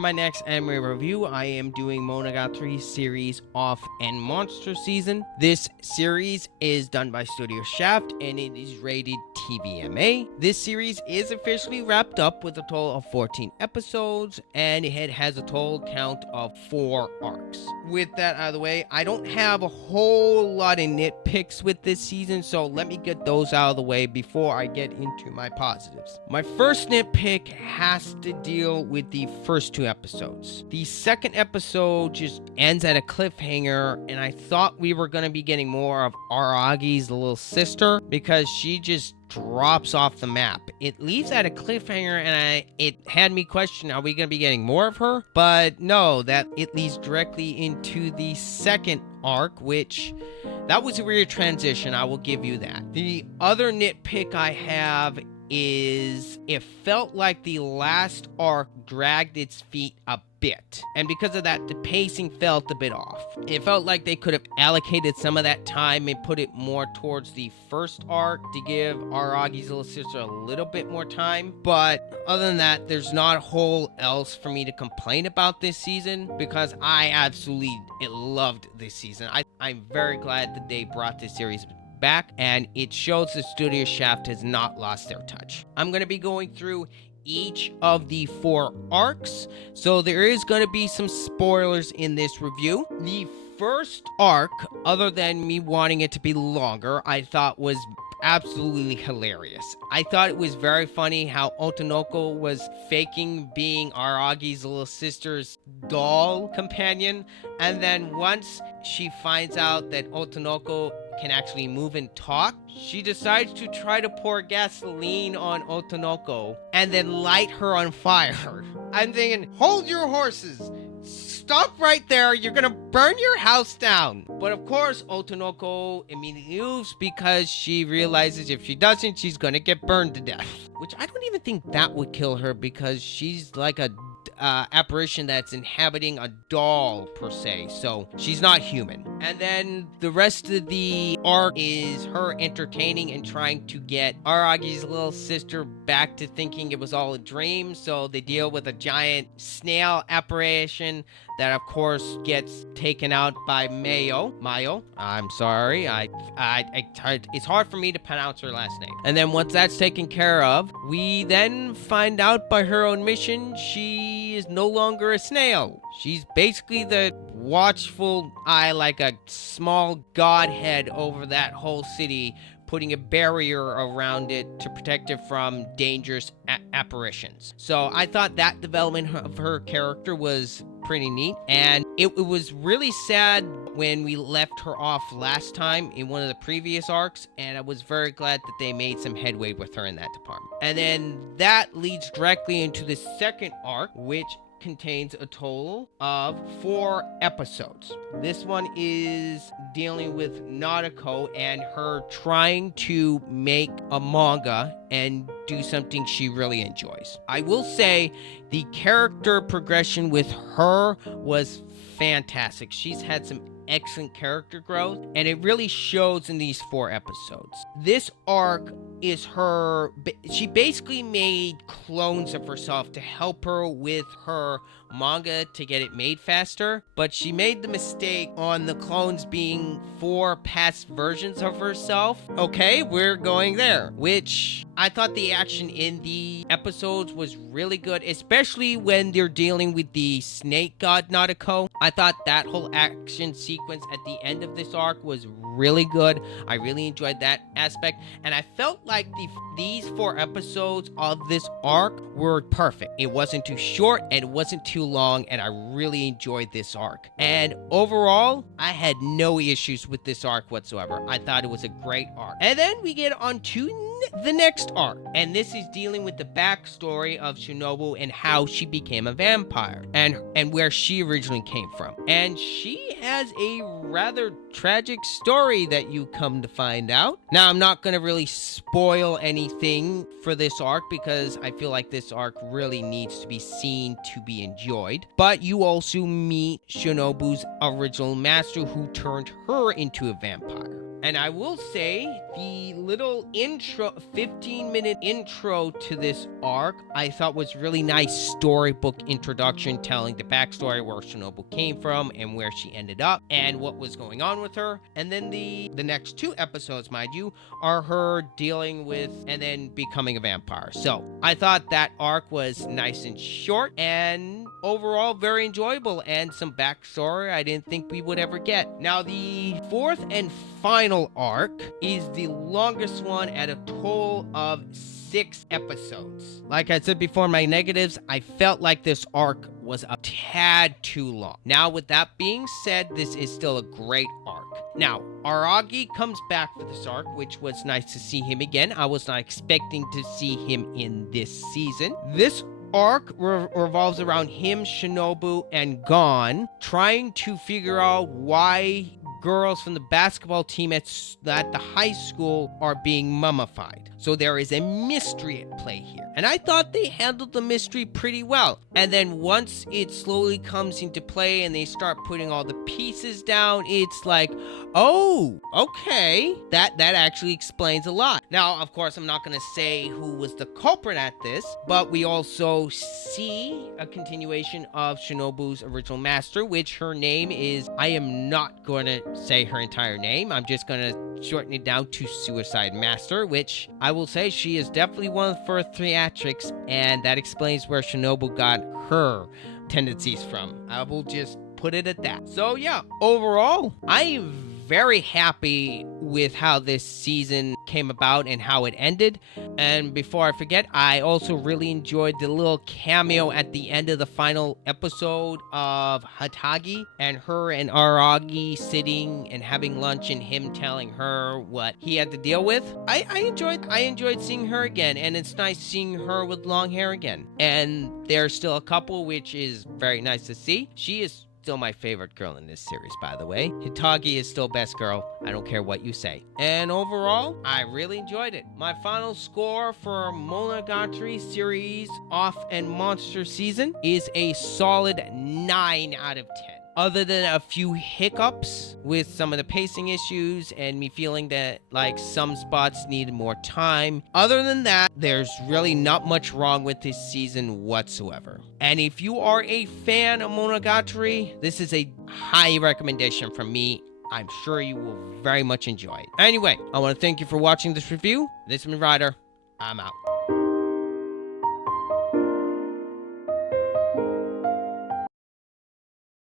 my next anime review, I am doing Monogatari series Off and Monster Season. This series is done by Studio Shaft and it is rated TVMA. This series is officially wrapped up with a total of 14 episodes and it has a total count of 4 arcs. With that out of the way, I don't have a whole lot of nitpicks with this season, so let me get those out of the way before I get into my positives. My first nitpick has to deal with the first 2 episodes. The second episode just ends at a cliffhanger, and I thought we were going to be getting more of Aragi's little sister because she just drops off the map. It leaves at a cliffhanger and it had me question, are we going to be getting more of her? But no, that it leads directly into the second arc, which that was a weird transition, I will give you that. The other nitpick I have is it felt like the last arc dragged its feet a bit, and because of that the pacing felt a bit off. It felt like they could have allocated some of that time and put it more towards the first arc to give Aragi's little sister a little bit more time, but other than that there's not a whole else for me to complain about this season because I absolutely loved this season. I'm very glad that they brought this series back, and it shows the Studio Shaft has not lost their touch. I'm going to be going through each of the 4 arcs, so there is going to be some spoilers in this review. The first arc, other than me wanting it to be longer, I thought was absolutely hilarious. I thought it was very funny how Otonoko was faking being Aragi's little sister's doll companion, and then once she finds out that Otonoko can actually move and talk, she decides to try to pour gasoline on Otonoko and then light her on fire. I'm thinking, hold your horses! Stop right there, you're gonna burn your house down. But of course, Otonoko immediately moves because she realizes if she doesn't, she's gonna get burned to death. Which I don't even think that would kill her because she's like a apparition that's inhabiting a doll per se, so she's not human. And then the rest of the arc is her entertaining and trying to get Aragi's little sister back to thinking it was all a dream, so they deal with a giant snail apparition that of course gets taken out by Mayo. I'm sorry, it's hard for me to pronounce her last name. And then once that's taken care of, we then find out by her own mission she is no longer a snail. She's basically the watchful eye, like a small godhead over that whole city, putting a barrier around it to protect it from dangerous apparitions. So I thought that development of her character was pretty neat, and it was really sad when we left her off last time in one of the previous arcs, and I was very glad that they made some headway with her in that department. And then that leads directly into the second arc, which contains a total of 4 episodes. This one is dealing with Nadeko and her trying to make a manga and do something she really enjoys. I will say the character progression with her was fantastic. She's had some excellent character growth, and it really shows in these 4 episodes. This arc is she basically made clones of herself to help her with her manga to get it made faster, but she made the mistake on the clones being 4 past versions of herself. Okay, we're going there, which I thought the action in the episodes was really good, especially when they're dealing with the snake god Nadeko. I thought that whole action sequence at the end of this arc was really good. I really enjoyed that aspect, and I felt like these 4 episodes of this arc were perfect. It wasn't too short and it wasn't too long, and I really enjoyed this arc. And overall, I had no issues with this arc whatsoever. I thought it was a great arc. And then we get on to the next arc, and this is dealing with the backstory of Shinobu and how she became a vampire and where she originally came from. And she has a rather tragic story that you come to find out. Now, I'm not going to really spoil anything for this arc because I feel like this arc really needs to be seen to be enjoyed. But you also meet Shinobu's original master who turned her into a vampire. And I will say The little intro, 15-minute intro to this arc, I thought was really nice storybook introduction, telling the backstory where Shinobu came from and where she ended up and what was going on with her. And then the next 2 episodes, mind you, are her dealing with and then becoming a vampire. So I thought that arc was nice and short and overall very enjoyable, and some backstory I didn't think we would ever get. Now the 4th and final arc is the longest one at a total of 6 episodes. Like I said before in my negatives, I felt like this arc was a tad too long. Now, with that being said, this is still a great arc. Now, Aragi comes back for this arc, which was nice to see him again. I was not expecting to see him in this season. This arc revolves around him, Shinobu, and Gon trying to figure out why girls from the basketball team at the high school are being mummified. So there is a mystery at play here. And I thought they handled the mystery pretty well. And then once it slowly comes into play and they start putting all the pieces down, it's like, oh, okay. That actually explains a lot. Now, of course, I'm not going to say who was the culprit at this, but we also see a continuation of Shinobu's original master, which her name is, I am not going to say her entire name. I'm just going to shorten it down to Suicide Master, which I will say she is definitely one of the first theatrics, and that explains where Shinobu got her tendencies from. I will just put it at that. So yeah, overall, I am very happy with how this season came about and how it ended. And before I forget, I also really enjoyed the little cameo at the end of the final episode of Hatagi and her and Aragi sitting and having lunch and him telling her what he had to deal with. I enjoyed seeing her again, and it's nice seeing her with long hair again. And they're still a couple, which is very nice to see. She is still my favorite girl in this series, by the way. Hitagi is still best girl. I don't care what you say. And overall, I really enjoyed it. My final score for Monogatari series Off and Monster season is a solid 9 out of 10. Other than a few hiccups with some of the pacing issues and me feeling that like some spots needed more time. Other than that, there's really not much wrong with this season whatsoever. And if you are a fan of Monogatari, this is a high recommendation from me. I'm sure you will very much enjoy it. Anyway, I want to thank you for watching this review. This is me, Ryder. I'm out.